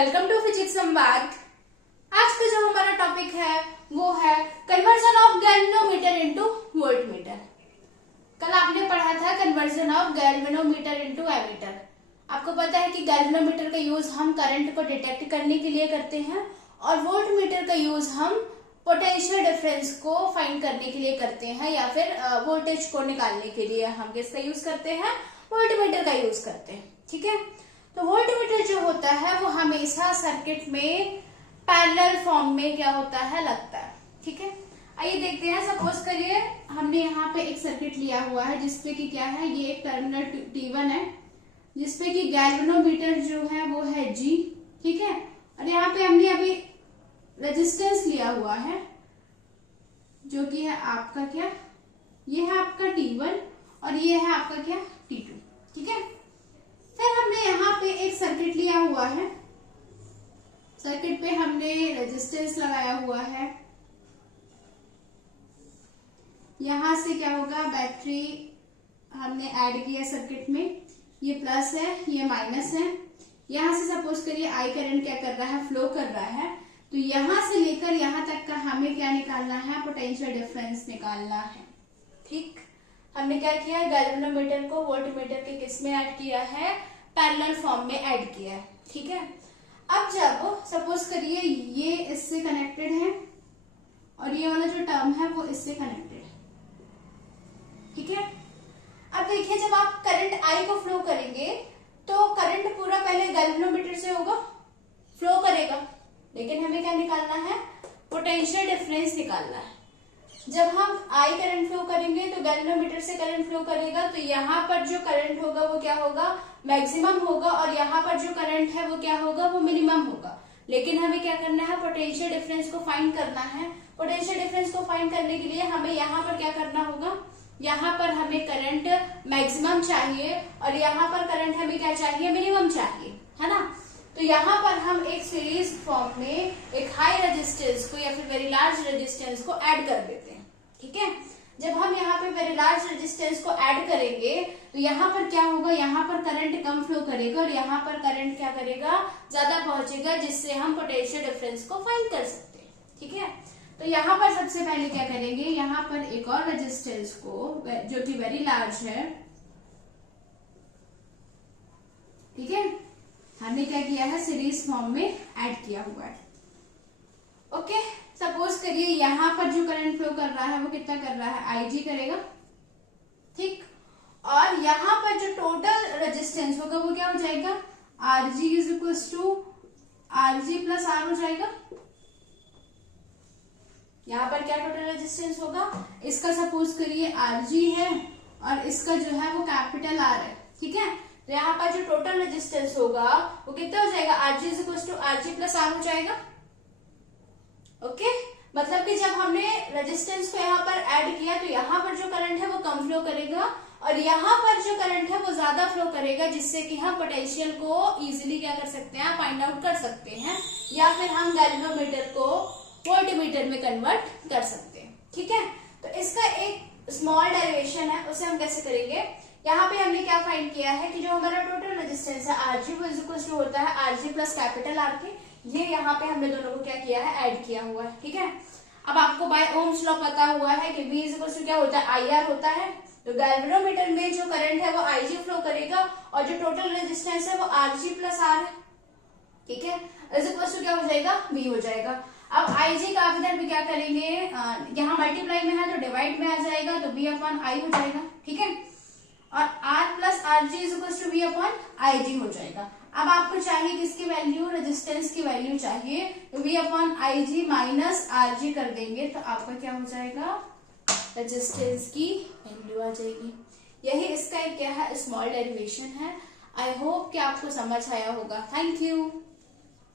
Welcome to physics संवाद। आज का जो हमारा टॉपिक है वो है conversion of galvanometer into voltmeter. कल आपने पढ़ा था conversion of galvanometer into ammeter. आपको पता है कि गैल्वेनोमीटर का यूज हम करंट को डिटेक्ट करने के लिए करते हैं और वोल्टमीटर का यूज हम पोटेंशियल डिफरेंस को फाइंड करने के लिए करते हैं, या फिर वोल्टेज को निकालने के लिए हम किसका यूज करते हैं, वोल्टमीटर का यूज करते हैं। ठीक है, तो वोल्टमीटर जो होता है वो हमेशा सर्किट में पैरेलल फॉर्म में क्या होता है, लगता है। ठीक है, आइए देखते हैं। सपोज करिए हमने यहाँ पे एक सर्किट लिया हुआ है जिसपे कि क्या है, ये एक टर्मिनल T1 है जिसपे कि गैल्वेनोमीटर जो है वो है G। ठीक है, और यहाँ पे हमने अभी रेजिस्टेंस लिया हुआ है जो कि है आपका क्या, ये है आपका T1 और ये है आपका क्या, T2। ठीक है, फिर हमने यहाँ पे एक सर्किट लिया हुआ है, सर्किट पे हमने रेजिस्टेंस लगाया हुआ है। यहां से क्या होगा, बैटरी हमने ऐड किया सर्किट में, ये प्लस है ये माइनस है। यहां से सपोज करिए आई करंट क्या कर रहा है, फ्लो कर रहा है, तो यहां से लेकर यहां तक का हमें क्या निकालना है, पोटेंशियल डिफरेंस निकालना है। ठीक, हमने क्या किया, गैल्वेनोमीटर को वोल्टमीटर के किस में ऐड किया है, पैरेलल फॉर्म में ऐड किया है। ठीक है, अब जब सपोज करिए ये इससे कनेक्टेड है और ये वाला जो टर्म है वो इससे कनेक्टेड है। ठीक है, अब देखिए जब आप करंट आई को फ्लो करेंगे तो करंट पूरा पहले गैल्वेनोमीटर से होगा, फ्लो करेगा, लेकिन हमें क्या निकालना है, पोटेंशियल डिफरेंस निकालना है। जब हम आई करंट फ्लो करेंगे तो गैल्वेनोमीटर से करंट फ्लो करेगा, तो यहाँ पर जो करंट होगा वो क्या होगा, मैक्सिमम होगा, और यहाँ पर जो करंट है वो क्या होगा, वो मिनिमम होगा। लेकिन हमें क्या करना है, पोटेंशियल डिफरेंस को फाइंड करना है। पोटेंशियल डिफरेंस को फाइंड करने के लिए हमें यहाँ पर क्या करना होगा, यहाँ पर हमें करंट मैक्सिमम चाहिए और यहाँ पर करंट हमें क्या चाहिए, मिनिमम चाहिए, है ना। तो यहाँ पर हम एक सीरीज फॉर्म में एक हाई रेजिस्टेंस को या फिर वेरी लार्ज रेजिस्टेंस को ऐड कर देते हैं। ठीक है, जब हम यहाँ पे वेरी लार्ज रेजिस्टेंस को ऐड करेंगे तो यहाँ पर क्या होगा, यहाँ पर करंट कम फ्लो करेगा और यहाँ पर करंट क्या करेगा, ज्यादा पहुंचेगा, जिससे हम पोटेंशियल डिफरेंस को फाइंड कर सकते हैं। ठीक है, तो यहाँ पर सबसे पहले क्या करेंगे, यहाँ पर एक और रेजिस्टेंस को जो कि वेरी लार्ज है, ठीक है, हमने क्या किया है, सीरीज फॉर्म में ऐड किया हुआ है। ओके, सपोज करिए यहाँ पर जो करंट फ्लो कर रहा है वो कितना कर रहा है, IG करेगा। ठीक, और यहाँ पर जो टोटल रेजिस्टेंस होगा वो क्या हो जाएगा, RG is equal to RG plus R हो जाएगा। यहाँ पर क्या टोटल रेजिस्टेंस होगा, इसका सपोज करिए RG है और इसका जो है वो कैपिटल R है। ठीक है, तो यहाँ पर जो टोटल रेजिस्टेंस होगा वो कितना हो जाएगा, RG is equal to RG plus R हो जाएगा। ओके, मतलब कि जब हमने रेजिस्टेंस को यहाँ पर ऐड किया तो यहाँ पर जो करंट है वो कम फ्लो करेगा और यहाँ पर जो करंट है वो ज्यादा फ्लो करेगा, जिससे कि हम पोटेंशियल को इजीली क्या कर सकते हैं, फाइंड आउट कर सकते हैं, या फिर हम गैल्वेनोमीटर को वोल्टमीटर में कन्वर्ट कर सकते हैं। ठीक है, तो इसका एक स्मॉल डेरिवेशन है, उसे हम कैसे करेंगे। यहाँ पे हमने क्या फाइंड किया है कि जो हमारा टोटल रेजिस्टेंस है RG वो इज इक्वल टू होता है RG प्लस कैपिटल R के, ये यहाँ पे हमने दोनों को क्या किया है, ऐड किया हुआ है। ठीक है, अब आपको बाय ओम्स लॉ पता हुआ है कि V इज इक्वल टू क्या होता है, IR होता है। तो गैल्वेनोमीटर में जो करंट है वो IG फ्लो करेगा और जो टोटल रेजिस्टेंस है वो RG प्लस R है। ठीक है, इज इक्वल टू क्या हो जाएगा, V हो जाएगा। अब IG का इधर भी क्या करेंगे, यहाँ मल्टीप्लाई में है तो डिवाइड में आ जाएगा, तो V अपॉन I हो जाएगा। ठीक है, और R plus RG is equal to V upon IG हो जाएगा। अब आपको चाहिए किसकी वैल्यू, रेजिस्टेंस की वैल्यू चाहिए, तो V upon IG minus RG कर देंगे तो आपका क्या हो जाएगा, रेजिस्टेंस की वैल्यू आ जाएगी। यही इसका एक क्या है, स्मॉल डेरिवेशन है। आई होप कि आपको समझ आया होगा। Thank you.